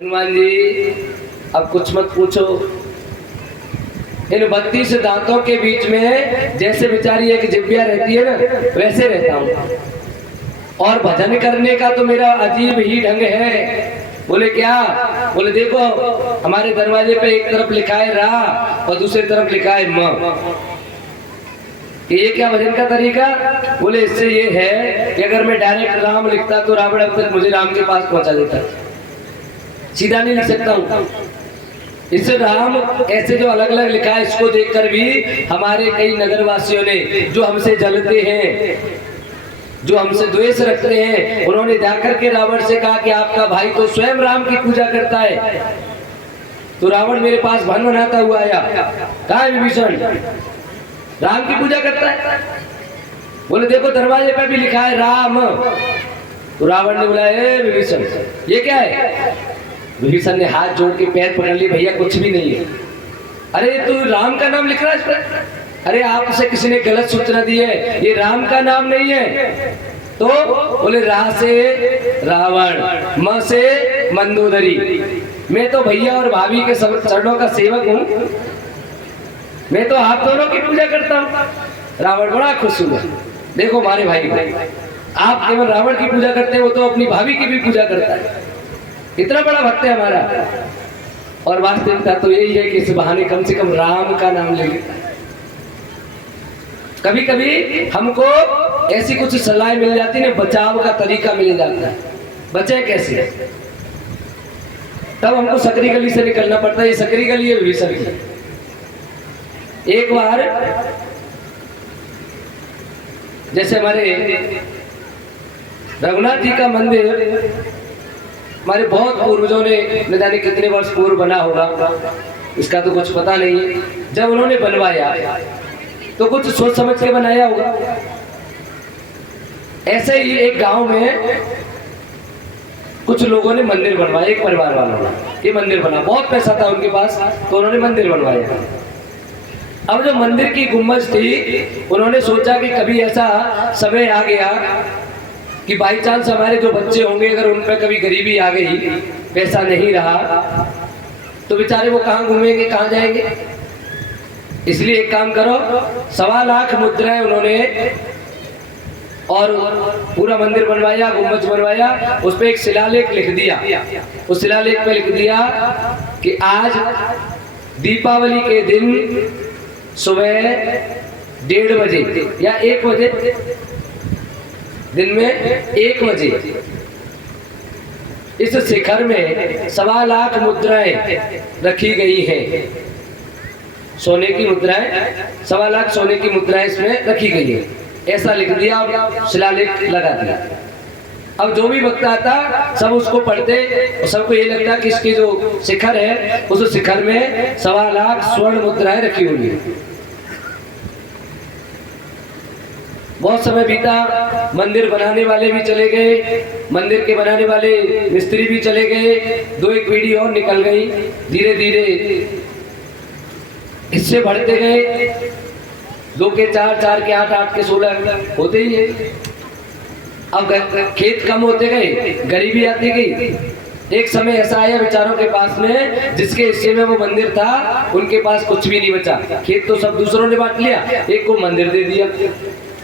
हनुमान जी अब कुछ मत पूछो। इन 32 दांतों के बीच में जैसे बेचारी एक जिब्बिया रहती है ना, वैसे रहता हूँ। और भजन करने का तो मेरा अजीब ही ढंग है। बोले क्या? बोले देखो हमारे दरवाजे पे एक तरफ लिखा है रा और दूसरी तरफ लिखा है म। ये क्या भजन का तरीका? बोले इससे ये है कि अगर मैं डायरेक्ट राम लिखता तो रावण अब तक मुझे राम के पास पहुंचा देता, सीधा नहीं लिख सकता हूँ। इससे राम ऐसे जो अलग अलग लिखा है इसको देखकर भी हमारे कई नगरवासियों ने जो हमसे जलते हैं, जो हमसे द्वेष रखते हैं, उन्होंने जाकर के रावण से कहा कि आपका भाई तो स्वयं राम की पूजा करता है। तो रावण मेरे पास भान बनाता हुआ आया, कहा है विभीषण राम की पूजा करता है? बोले देखो दरवाजे पे भी लिखा है राम। तो रावण ने बोला विभीषण ये क्या है? विभीषण ने हाथ जोड़ के पैर पकड़ लिए, भैया कुछ भी नहीं है। अरे तू राम का नाम लिख रहा है इस पर? अरे आपसे किसी ने गलत सूचना दी है, ये राम का नाम नहीं है। तो बोले रा से रावण, म से मंदोदरी। मैं तो भैया और भाभी के चरणों का सेवक हूँ, मैं तो आप दोनों की पूजा करता हूँ। रावण बड़ा खुश हुआ, देखो हमारे भाई को आप केवल रावण की पूजा करते हैं, वो तो अपनी भाभी की भी पूजा करता है। इतना बड़ा भक्त है हमारा। और वास्तविकता तो यही है कि इस बहाने कम से कम राम का नाम ले लेता है। कभी कभी हमको ऐसी कुछ सलाह मिल जाती है, बचाव का तरीका मिल जाता है, बचे कैसे, तब हमको सकरी गली से निकलना पड़ता है। ये सकरी गली है विभीषण की। एक बार जैसे हमारे रघुनाथ जी का मंदिर हमारे बहुत पूर्वजों ने न जाने कितने वर्ष पूर्व बना होगा, इसका तो कुछ पता नहीं है। जब उन्होंने बनवाया तो कुछ सोच समझ के बनाया होगा। ऐसे ही एक गांव में कुछ लोगों ने मंदिर बनवाया, एक परिवार वालों ने ये मंदिर बना, बहुत पैसा था उनके पास तो उन्होंने मंदिर बनवाया। अब जो मंदिर की गुम्बज थी, उन्होंने सोचा कि कभी ऐसा समय आ गया कि बाई चांस हमारे जो बच्चे होंगे अगर उन पर कभी गरीबी आ गई, पैसा नहीं रहा, तो बेचारे वो कहाँ घूमेंगे, कहाँ जाएंगे। इसलिए एक काम करो, 1.25 लाख मुद्राएं उन्होंने और पूरा मंदिर बनवाया, गुम्बज बनवाया। उस पर एक शिलालेख लिख दिया। उस शिलालेख पे लिख दिया कि आज दीपावली के दिन सुबह 1:30 बजे या 1 बजे, दिन में 1 बजे इस शिखर में 1.25 लाख मुद्राएं रखी गई हैं। सोने की मुद्राएं, 1.25 लाख सोने की मुद्राएं इसमें रखी गई है। ऐसा लिख दिया और शिलालेख लगा दिया। अब जो भी वक्त आता सब उसको पढ़ते और सबको ये लगता कि इसकी जो शिखर है उस शिखर में 1.25 लाख स्वर्ण मुद्राएं रखी हुई है। बहुत समय बीता, मंदिर बनाने वाले भी चले गए, मंदिर के बनाने वाले मिस्त्री भी चले गए, 2-1 पीढ़ी और निकल गई। धीरे धीरे हिस्से बढ़ते गए, 2 के 4, 4 के 8, 8 के 16 होते ही है। अब खेत कम होते गए, गरीबी आती गई। एक समय ऐसा आया बेचारों के पास में, जिसके हिस्से में वो मंदिर था उनके पास कुछ भी नहीं बचा। खेत तो सब दूसरों ने बांट लिया, एक को मंदिर दे दिया।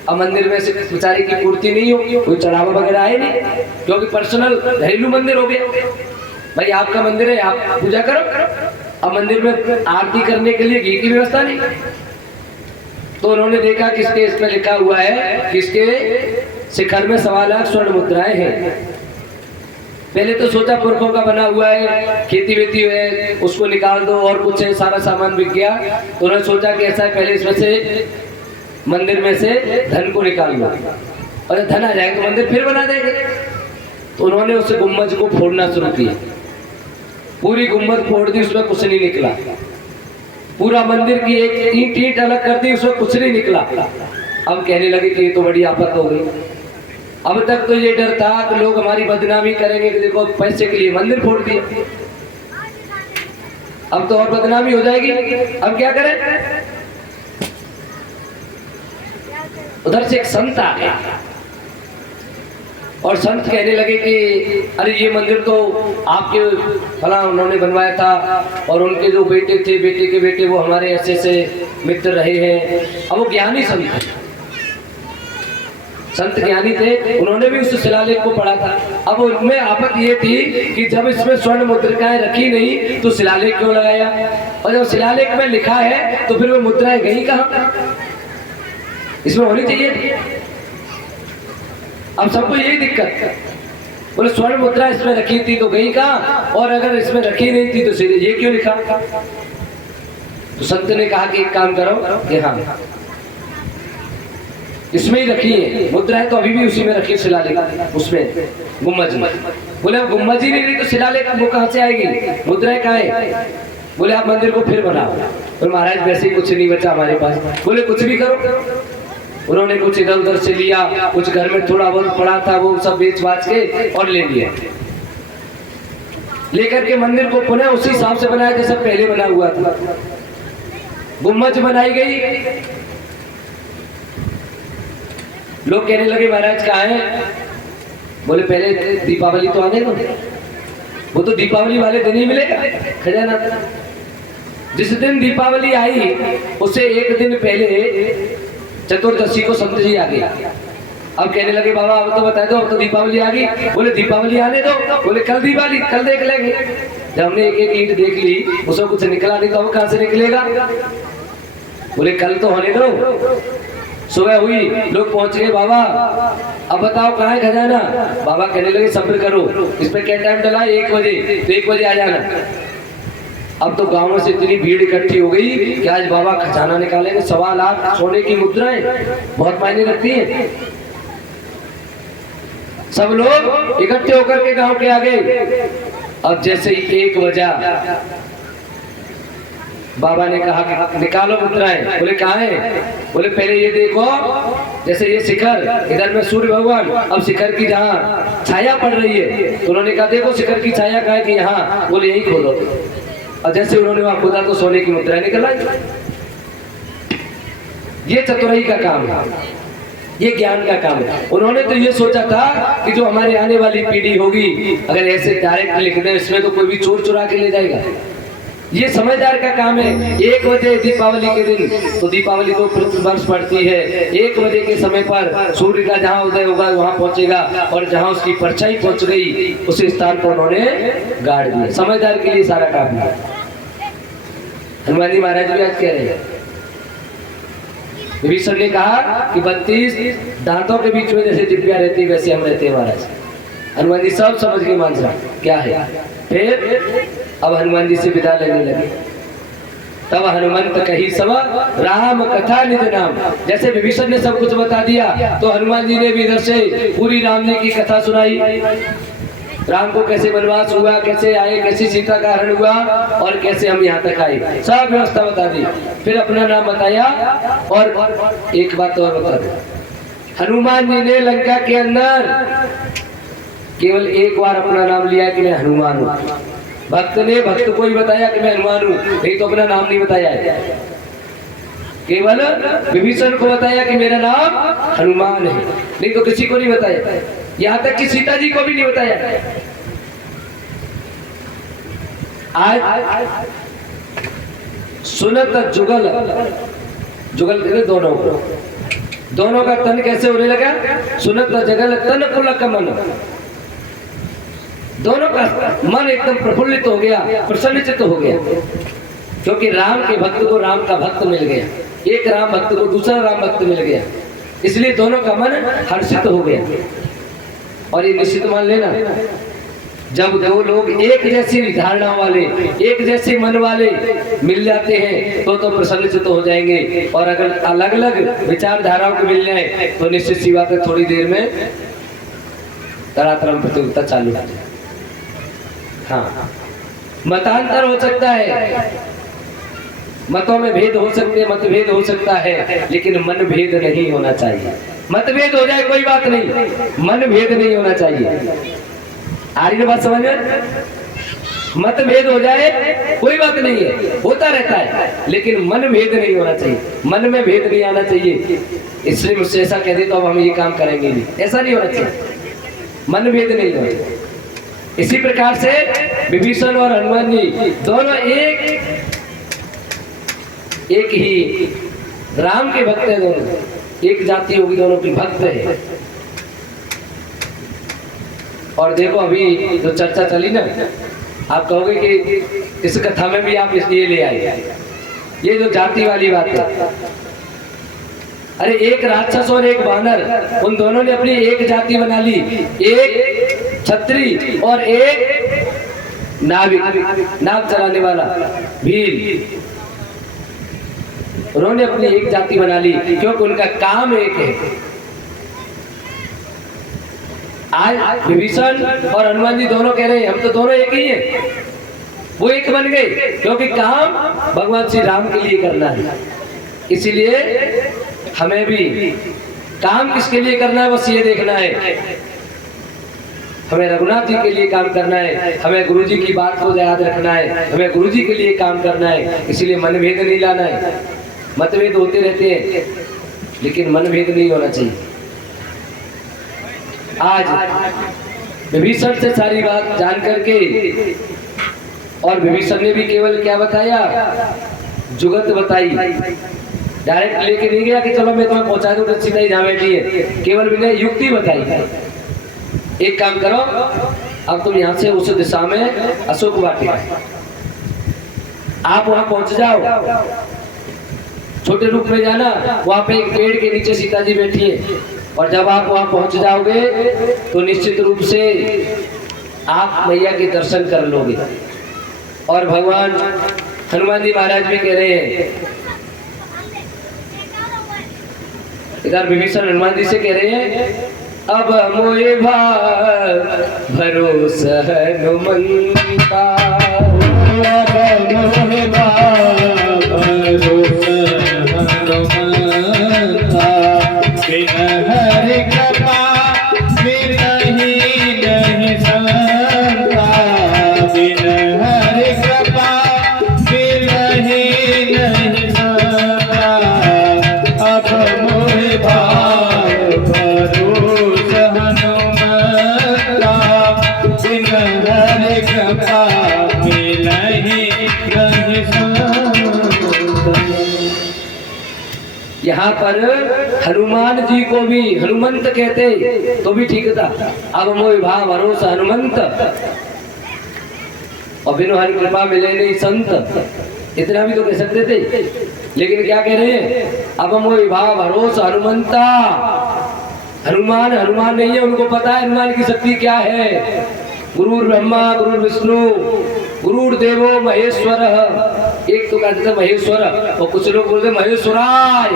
अब मंदिर में से बेचारे की पूर्ति नहीं होगी, कोई चढ़ावा वगैरह आए नहीं, क्योंकि पर्सनल घरेलू मंदिर हो गया। भाई आपका मंदिर है, आप पूजा करो। अब मंदिर में आरती करने के लिए घी की व्यवस्था नहीं। तो उन्होंने देखा किसके इसमें लिखा हुआ है, किसके शिखर में 1.25 लाख स्वर्ण मुद्राएं हैं। पहले तो सोचा पुरखों का बना हुआ है, खेती वेती है, उसको निकाल दो और कुछ है, सारा सामान बिक गया। तो उन्होंने सोचा कि ऐसा है, पहले इसमें से मंदिर में से धन को निकाल लो और जब धन आ जाए तो मंदिर फिर बना देंगे। तो उन्होंने उस गुम्बज को फोड़ना शुरू किया। पूरी गुम्बद फोड़ दी, उसमें कुछ नहीं निकला। पूरा मंदिर की एक ईंट ईंट अलग कर दी, उसमें कुछ नहीं निकला। अब कहने लगे कि ये तो बड़ी आफत हो गई। अब तक तो ये डर था कि लोग हमारी बदनामी करेंगे कि देखो पैसे के लिए मंदिर फोड़ दिया, अब तो और बदनामी हो जाएगी। अब क्या करें? उधर से एक संत आ गया, और संत कहने लगे कि अरे ये मंदिर तो आपके फला उन्होंने बनवाया था, और उनके जो बेटे थे, बेटे के बेटे, वो हमारे ऐसे ऐसे मित्र रहे हैं। अब वो ज्ञानी संत ज्ञानी थे, उन्होंने भी उस शिलालेख को पढ़ा था। अब उनमें आपत्ति ये थी कि जब इसमें स्वर्ण मुद्रिकाएं रखी नहीं तो शिलालेख क्यों लगाया, और जब शिलालेख में लिखा है तो फिर वो मुद्राएं गई कहाँ, इसमें होनी चाहिए। अब सबको यही दिक्कत, बोले स्वर्ण मुद्रा इसमें रखी थी तो गई कहाँ, और अगर इसमें रखी नहीं थी तो सीधे ये क्यों लिखा। तो संत ने कहा कि एक काम करो कि हाँ इसमें ही रखी है मुद्राएं, तो अभी भी उसी में रखी शिलालेख, उसमें गुम्बज में। बोले अब गुम्बज ही नहीं रही तो शिलालेख वो कहाँ से आएगी, मुद्राएं कहाँ है। बोले आप मंदिर को फिर बनाओ। तो महाराज वैसे ही कुछ नहीं बचा हमारे पास। बोले कुछ भी करो। उन्होंने कुछ इधर उधर से लिया, कुछ घर में थोड़ा बहुत पड़ा था वो सब बेच बाच के और ले लिया, लेकर के मंदिर को पुनः उसी हिसाब से बनाया जैसा पहले बना हुआ था। गुम्बज बनाई गई। लोग कहने लगे महाराज कहाँ है। बोले पहले दीपावली तो आने दो, वो तो दीपावली वाले दिन ही मिलेगा खजाना। जिस दिन दीपावली आई उससे एक दिन पहले चतुर्दशी को संत जी आ गया। अब कहने लगे बाबा अब तो बता दो, अब तो दीपावली आ गई। बोले दीपावली आने दो। बोले कल दीपावली, कल देख लेंगे। जब हमने एक एक ईंट देख ली उसमें कुछ निकला नहीं तो अब कहां से निकलेगा। बोले कल तो होने दो। सुबह हुई, लोग पहुंच गए। बाबा अब बताओ कहाँ है खजाना। बाबा कहने लगे सब्र करो, इस पे क्या टाइम डला, 1 बजे, तो 1 बजे आ जाना। अब तो गांव में से इतनी भीड़ इकट्ठी हो गई कि आज बाबा खजाना निकालेंगे। 1.25 लाख सोने की मुद्राएं बहुत मायने रखती हैं। सब लोग इकट्ठे होकर के गांव के आ गए। अब जैसे ही 1 बजा बाबा ने कहा कि निकालो मुद्राएं। बोले कहाँ है। बोले पहले ये देखो, जैसे ये शिखर, इधर में सूर्य भगवान, अब शिखर की जहाँ छाया पड़ रही है तो उन्होंने कहा देखो शिखर की छाया कहाँ है कि यहाँ। बोले यही खोलो। और जैसे उन्होंने वहां खोदा तो सोने की मुद्राएं निकल आई। ये चतुराई का काम है, ये ज्ञान का काम है। उन्होंने तो ये सोचा था कि जो हमारे आने वाली पीढ़ी होगी अगर ऐसे डायरेक्ट लिख दे इसमें तो कोई भी चोर चुरा के ले जाएगा। ये समझदार का काम है। 1 बजे दीपावली के दिन, तो दीपावली तो प्रतिवर्ष पड़ती है, 1 बजे के समय पर सूर्य का जहाँ उदय होगा वहां पहुंचेगा, और जहाँ उसकी परछाई पहुंच गई उस स्थान पर उन्होंने गाड़ दिया। समझदार के लिए सारा काम है। हनुमान जी महाराज भी आज कह रहे हैं, विभीषण ने कहा कि 32 दांतों के बीच में जैसे दिव्या रहती वैसे हम रहते हैं महाराज। हनुमान जी सब समझ के मान रहा क्या है। फिर अब हनुमान जी से विदा लेने लगे। तब हनुमंत कही सब राम कथा निज नाम। जैसे विभीषण ने सब कुछ बता दिया तो हनुमान जी ने भी इधर से पूरी राम जी की कथा सुनाई। राम को कैसे वनवास हुआ, कैसे आए, कैसे सीता का हरण हुआ और कैसे हम यहाँ तक आए, सब व्यवस्था बता दी। फिर अपना नाम बताया। और एक बात और बता दो, हनुमान जी ने लंका के अंदर केवल एक बार अपना नाम लिया कि मैं हनुमान हूँ। भक्त ने भक्त को ही बताया कि मैं हनुमान हूँ, नहीं तो अपना नाम नहीं बताया है। केवल विभीषण को बताया कि मेरा नाम हनुमान है, नहीं तो किसी को नहीं बताया। यहाँ तक कि सीता जी को भी नहीं बताया। आज सुनत जुगल, जुगल कहते दोनों का तन कैसे होने लगा। सुनत जगल तन पुलक मन, दोनों का मन एकदम प्रफुल्लित हो गया, प्रसन्नचित्त हो गया, क्योंकि राम के भक्त को राम का भक्त मिल गया, एक राम भक्त को दूसरा राम भक्त मिल गया, इसलिए दोनों का मन हर्षित हो गया। और ये निश्चित मान लेना, जब दो लोग एक जैसी धारणा वाले, एक जैसे मन वाले मिल जाते हैं तो प्रसन्नचित्त हो जाएंगे। और अगर अलग अलग विचारधाराओं के मिल जाए तो निश्चित सी बात है थोड़ी देर में तरातरम प्रतियोगिता चालू हो जाए। हाँ, मतांतर हो सकता है, मतों में भेद हो सकते हैं, मतभेद हो सकता है, लेकिन मन भेद नहीं होना चाहिए। मतभेद हो जाए कोई बात नहीं, मन भेद नहीं होना चाहिए। आ रही बात समझ में। मतभेद हो जाए कोई बात नहीं है, होता रहता है, लेकिन मन भेद नहीं होना चाहिए, मन में भेद नहीं आना चाहिए। इसलिए मुझसे ऐसा कह दे तो अब हम ये काम करेंगे नहीं, ऐसा नहीं होना चाहिए। मनभेद नहीं हो। इसी प्रकार से विभीषण और हनुमान जी दोनों एक ही राम के भक्त हैं, दोनों एक जाति होगी, दोनों की भक्त है। और देखो अभी जो चर्चा चली ना, आप कहोगे कि इस कथा में भी आप इसलिए ले आए, ये जो जाति वाली बात है। अरे एक राक्षस और एक वानर, उन दोनों ने अपनी एक जाति बना ली, एक छत्री और एक नाविक, नाव चलाने वाला भील, उन्होंने अपनी एक जाति बना ली क्योंकि उनका काम एक है। आज विभीषण और हनुमान जी दोनों कह रहे हैं हम तो दोनों एक ही हैं, वो एक बन गए क्योंकि काम भगवान श्री राम के लिए करना है। इसीलिए हमें भी काम किसके लिए करना है, बस ये देखना है। हमें रघुनाथ जी के लिए काम करना है, हमें गुरु जी की बात को याद रखना है, हमें गुरु जी के लिए काम करना है। इसीलिए मनभेद नहीं लाना है। मतभेद होते रहते हैं लेकिन मनभेद नहीं होना चाहिए। आज विभीषण से सारी बात जान करके, और विभीषण ने भी केवल क्या बताया, जुगत बताई, डायरेक्ट लेके नहीं गया कि चलो मैं तुम्हें पहुंचा दूं सीधा ही जहां बैठी है, केवल मैंने युक्ति बताई। एक काम करो, अब तुम यहाँ से उस दिशा में अशोक वाटिका, आप वहां पहुंच जाओ, छोटे रूप में जाना, वहां पे एक पेड़ के नीचे सीता जी बैठी है, और जब आप वहां पहुंच जाओगे तो निश्चित रूप से आप मैया के दर्शन कर लोगे। और भगवान हनुमान जी महाराज भी कह रहे हैं, इधर विभीषण हनुमान जी से कह रहे हैं, अब मोए भरोसा हनुमंता, हरि कृपा बिन नहीं संता, बिन हरि कृपा बिन नहीं संता, अब मोहि भाव भरोसा हनुमंता, बिन हरि कृपा बिन नहीं संता। यहाँ पर हनुमान जी को भी हनुमंत कहते तो भी ठीक था। अब मोहि भाव भरोसा हनुमंत, और बिनु हरि कृपा मिले नहीं संत, इतना भी तो कह सकते थे। लेकिन क्या कह रहे हैं, अब मोहि भाव भरोसा हनुमंता। हनुमान हनुमान नहीं है, उनको पता है हनुमान की शक्ति क्या है। गुरु ब्रह्मा गुरु विष्णु गुरु देवो महेश्वर, एक तो कहते थे महेश्वर, और कुछ लोग बोलते महेश्वराय,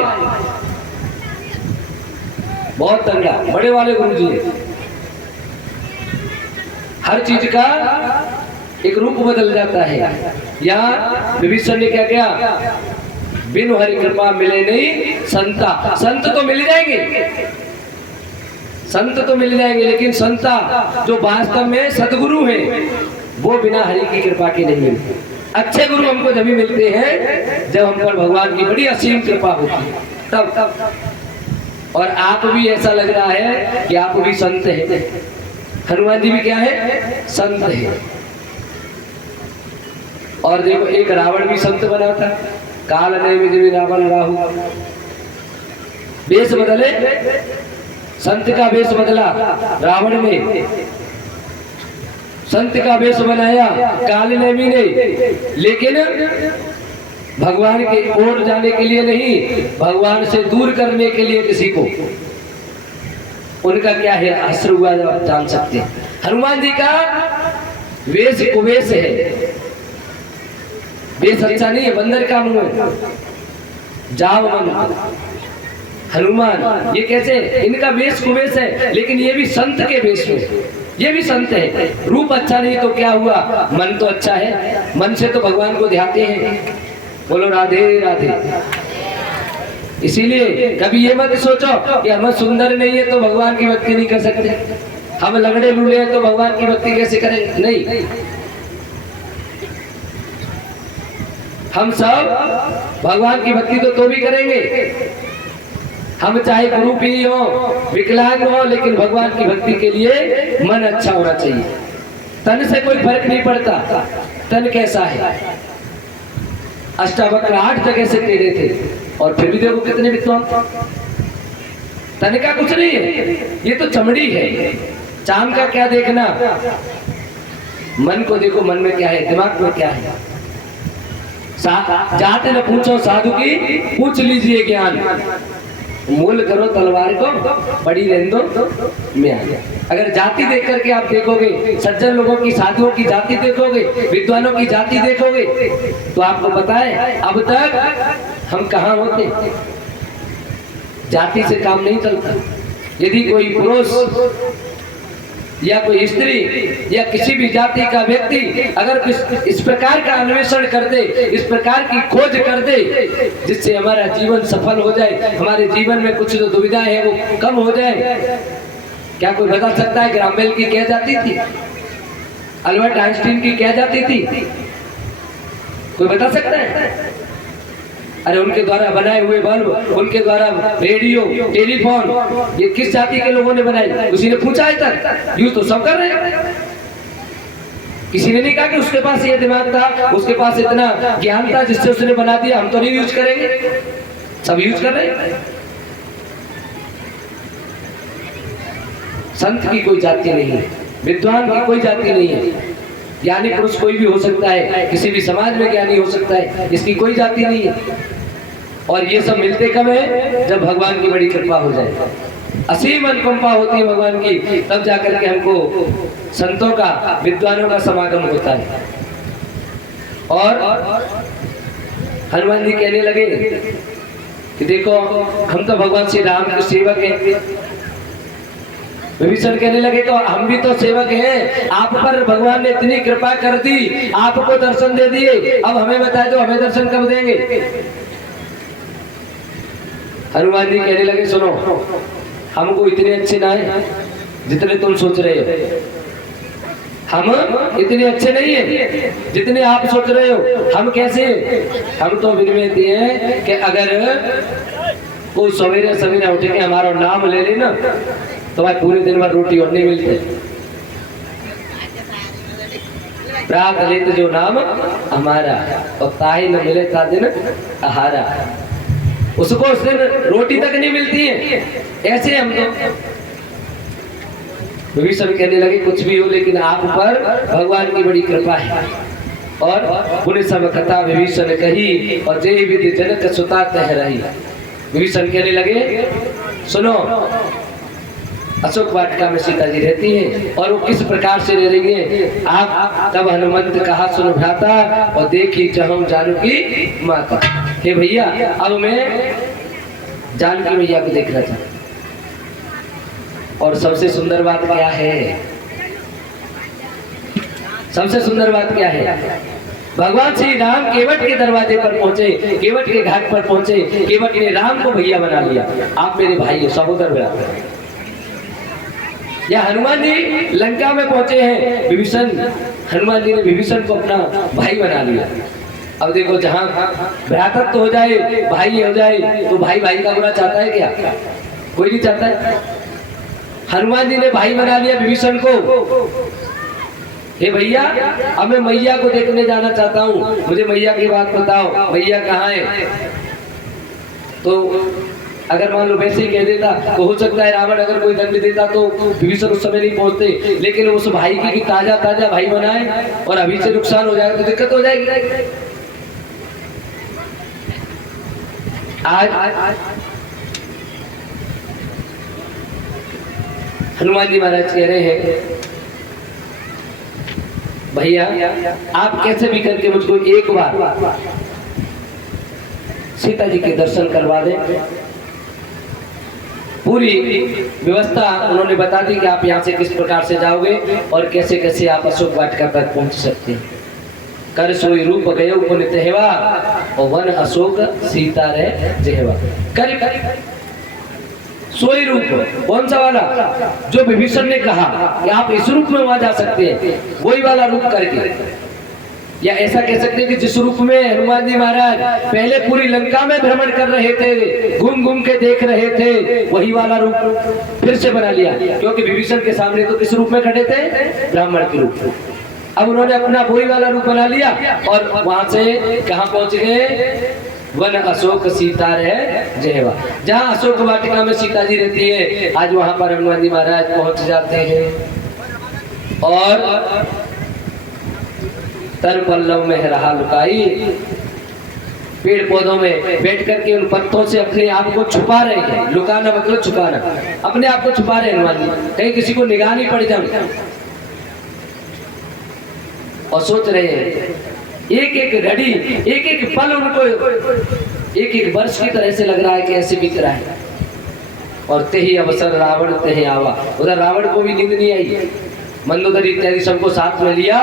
बहुत तंगा, बड़े वाले गुरु जी। हर चीज का एक रूप बदल जाता है। यहाँ विभीषण ने क्या किया, बिनु हरि कृपा मिले नहीं संता। संत तो मिल जाएंगे, संत तो मिल जाएंगे, लेकिन संता जो वास्तव में सदगुरु हैं वो बिना हरि की कृपा के नहीं मिलते। अच्छे गुरु हमको जब भी मिलते हैं जब हम पर भगवान की बड़ी असीम कृपा होती है, तब। और आप भी ऐसा लग रहा है कि आप भी संत हैं। हनुमान जी भी क्या है, संत है। और देखो एक रावण भी संत बना था, काल ने रावण राहु, वेश बदले, संत का वेश बदला रावण ने, संत का वेश बनाया काल नेमी ने, लेकिन भगवान के ओर जाने के लिए नहीं, भगवान से दूर करने के लिए किसी को। उनका क्या है, आशीर्वाद आप जान सकते हैं। हनुमान जी का वेश कुवेश है, वेश अच्छा नहीं है, बंदर का मुंह है, जाओ मन। हनुमान ये कैसे, इनका वेश कुवेश है, लेकिन ये भी संत के वेश में, ये भी संत है। रूप अच्छा नहीं तो क्या हुआ, मन तो अच्छा है, मन से तो भगवान को ध्याते हैं। बोलो राधे राधे। इसीलिए कभी ये मत सोचो कि हम सुंदर नहीं है तो भगवान की भक्ति नहीं कर सकते, हम लगड़े लूले हैं तो भगवान की भक्ति कैसे करेंगे। नहीं, हम सब भगवान की भक्ति तो भी करेंगे, हम चाहे कुरूपी हो, विकलांग हो, लेकिन भगवान की भक्ति के लिए मन अच्छा होना चाहिए। तन से कोई फर्क नहीं पड़ता तन कैसा है। अष्टावक्र 8 जगह से टेढ़े थे और फिर भी देखो कितने विद्वान। तन का कुछ नहीं है, ये तो चमड़ी है। चांद का क्या देखना, मन को देखो, मन में क्या है, दिमाग में क्या है। जाते न पूछो साधु की, पूछ लीजिए ज्ञान। मूल करो तलवार को, बड़ी लेन दो में आ गया। अगर जाति देख करके आप देखोगे, सज्जन लोगों की, साधुओं की जाति देखोगे, विद्वानों की जाति देखोगे, तो आपको पता है अब तक हम कहाँ होते। जाति से काम नहीं चलता। यदि कोई पुरुष या कोई स्त्री या किसी भी जाति का व्यक्ति अगर इस प्रकार का अन्वेषण कर दे, इस प्रकार की खोज कर दे, जिससे हमारा जीवन सफल हो जाए, हमारे जीवन में कुछ जो दुविधा है वो कम हो जाए। क्या कोई बता सकता है ग्राहम बेल की क्या जाती थी, अल्बर्ट आइंस्टीन की क्या जाती थी? कोई बता सकता है? अरे उनके द्वारा बनाए हुए बल्ब, उनके द्वारा रेडियो, टेलीफोन, ये किस जाति के लोगों ने बनाए? किसी ने पूछा है तक? यूज तो सब कर रहे हैं। किसी ने नहीं कहा कि उसके पास ये दिमाग था, उसके पास इतना ज्ञान था जिससे उसने बना दिया, हम तो नहीं यूज करेंगे। सब यूज कर रहे हैं। संत की कोई जाति नहीं है, विद्वान की कोई जाति नहीं है। ज्ञानी पुरुष कोई भी हो सकता है, किसी भी समाज में ज्ञानी हो सकता है, इसकी कोई जाति नहीं है। और ये सब मिलते कब है? जब भगवान की बड़ी कृपा हो जाए, असीम अनुकंपा होती है भगवान की, तब जाकर के हमको संतों का, विद्वानों का समागम होता है। और हनुमान जी कहने लगे कि देखो हम तो भगवान श्री राम के सेवक हैं। विभीषण कहने लगे तो हम भी तो सेवक हैं, आप पर भगवान ने इतनी कृपा कर दी, आपको दर्शन दे दिए, अब हमें बताए तो हमें दर्शन कब देंगे? हनुमान जी कहने लगे सुनो, हमको इतने अच्छे ना है जितने तुम सोच रहे हो। हम इतने अच्छे नहीं है जितने आप सोच रहे हो। हम कैसे? हम तो विनम्र हैं कि अगर कोई सवेरे सवेरे उठ के हमारा नाम ले लेना तो भाई पूरे दिन भर रोटी और नहीं मिलती। प्रात लेत जो नाम हमारा और ताही न मिले ता दिन आहारा, उसको उस दिन रोटी तक नहीं मिलती है। ऐसे हम तो। विभीषण कहने लगे कुछ भी हो, लेकिन आप पर भगवान की बड़ी कृपा है। और पुण्य सब कथा विभीषण कही और जय विधि जनक सुता तह रही। विभीषण कहने लगे सुनो, अशोक वाटिका में सीता जी रहती है और वो किस प्रकार से रह रही है। आप तब हनुमंत कहा सुन भ्राता और देखी चहु जानकी माता। हे भैया, अब मैं जानकी मैया को देख रहा था। और सबसे सुंदर बात क्या है? सबसे सुंदर बात क्या है? भगवान श्री राम केवट के दरवाजे पर पहुंचे, केवट के घाट पर पहुंचे, केवट ने राम को भैया बना लिया। आप मेरे भाई हो, सहोदर बराबर। या हनुमान जी लंका में पहुंचे हैं, विभीषण, हनुमान जी ने विभीषण को अपना भाई बना लिया। अब देखो जहाँ भ्रातृत्व हो जाए, भाई हो जाए, तो भाई भाई का बुरा चाहता है क्या? कोई नहीं चाहता है। हनुमान जी ने भाई बना लिया विभीषण को। हे भैया, अब मैं मैया को देखने जाना चाहता हूँ, मुझे मैया की बात बताओ, मैया कहाँ है? तो अगर मान लो वैसे ही कह देता तो हो सकता है रावण अगर कोई दंड देता तो विभीषण उस समय नहीं पहुंचते। लेकिन उस भाई की ताजा ताजा भाई बनाए और अभी से नुकसान हो जाएगा तो दिक्कत हो जाएगी। आज हनुमान जी महाराज कह रहे हैं भैया आप कैसे भी करके मुझको एक बार सीता जी के दर्शन करवा दें। पूरी व्यवस्था उन्होंने बता दी कि आप यहाँ से किस प्रकार से जाओगे और कैसे कैसे आप अशोक वाटिका तक पहुंच सकते हैं। कर सोई रूप गयो पुन तेहवा और वन अशोक सीता रहे जेहवा। कर सोई रूप कौन सा वाला? जो विभीषण ने कहा कि आप इस रूप में वहां जा सकते हैं, वही वाला रूप करके या ऐसा कह सकते हैं कि जिस रूप में हनुमान जी महाराज पहले पूरी लंका में भ्रमण कर रहे थे, घूम घूम के देख रहे थे, वही वाला रूप फिर से बना लिया। क्योंकि विभीषण के सामने तो किस रूप में खड़े थे? ब्राह्मण के रूप में। अब उन्होंने अपना वही वाला रूप बना लिया और वहां से कहां पहुंच गए? वन अशोक सीता रहे जयवा, जहां अशोक वाटिका में सीता जी रहती है, आज वहां पर हनुमान जी महाराज पहुंच जाते हैं। और तर पल्लव में रहा लुकाई, पेड़ पौधों में बैठ करके उन पत्तों से अपने आप को छुपा रहे हैं। लुकाना मतलब छुपाना, अपने आप को छुपा रहे हनुमान जी, कहीं किसी को निगाह नहीं पड़ जाए। और सोच रहे हैं एक एक घड़ी, एक एक पल उनको एक एक वर्ष की तरह से लग रहा है कि ऐसे बीत रहा है। और तेही अवसर रावण तेही आवा, उधर रावण को भी नींद नहीं आई, मंदोदरी इत्यादि सबको साथ में लिया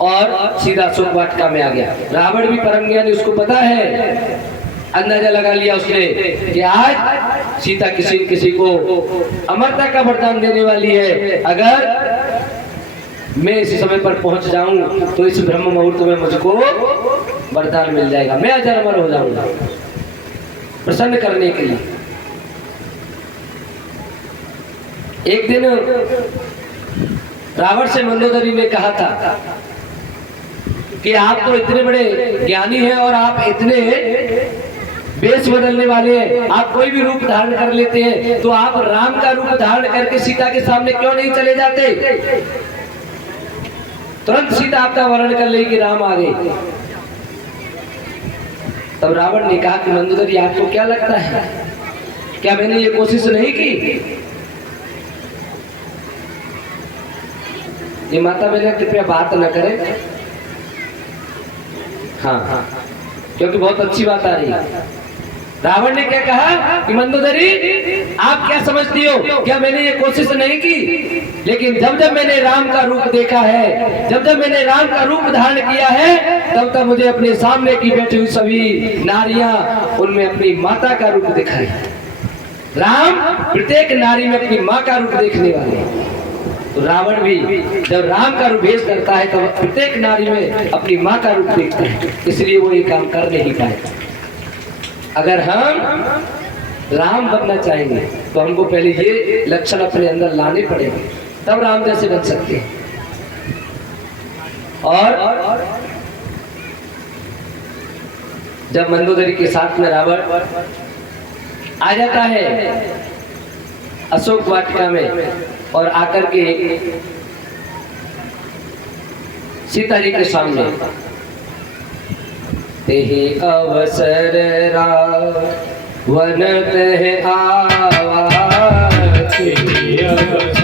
और सीधा अशोक वाटिका में आ गया। रावण भी परम ज्ञानी, उसको पता है, अंदाजा लगा लिया उसने कि आज सीता किसी न किसी को अमरता का वरदान देने वाली है। अगर मैं इसी समय पर पहुंच जाऊं तो इस ब्रह्म मुहूर्त में मुझको वरदान मिल जाएगा, मैं अजर अमर हो जाऊंगा। प्रसन्न करने के लिए एक दिन रावण से मंदोदरी ने कहा था कि आप तो इतने बड़े ज्ञानी हैं और आप इतने वेश बदलने वाले हैं, आप कोई भी रूप धारण कर लेते हैं, तो आप राम का रूप धारण करके सीता के सामने क्यों नहीं चले जाते? तुरंत सीता आपका वर्णन कर ले कि राम आ गए। तब रावण ने कहा कि मंदोदरी आपको क्या लगता है, क्या मैंने ये कोशिश नहीं की? ये माता बहन कृपया बात न करें, हाँ, क्योंकि बहुत अच्छी बात आ रही है। रावण ने क्या कहा कि मंदोदरी आप क्या समझती हो, क्या मैंने ये कोशिश नहीं की? लेकिन जब जब मैंने राम का रूप देखा है, जब जब मैंने राम का रूप धारण किया है, तब तब मुझे अपने सामने की बैठी हुई सभी नारियां, उनमें अपनी माता का रूप दिखाई। राम प्रत्येक नारी में अपनी माँ का रूप देखने वाले। तो रावण भी जब राम का रूप भेष करता है तो प्रत्येक नारी में अपनी माँ का रूप देखता है, इसलिए वो ये काम कर नहीं पाएगा। अगर हम राम बनना चाहेंगे तो हमको पहले ये लक्षण अपने अंदर लाने पड़ेंगे, तब राम जैसे बन सकते हैं। और जब मंदोदरी के साथ में रावण आ जाता है अशोक वाटिका में और आकर के सीता जी के सामने, तेहि अवसर रावण तेहि आवा, तेहि अवसर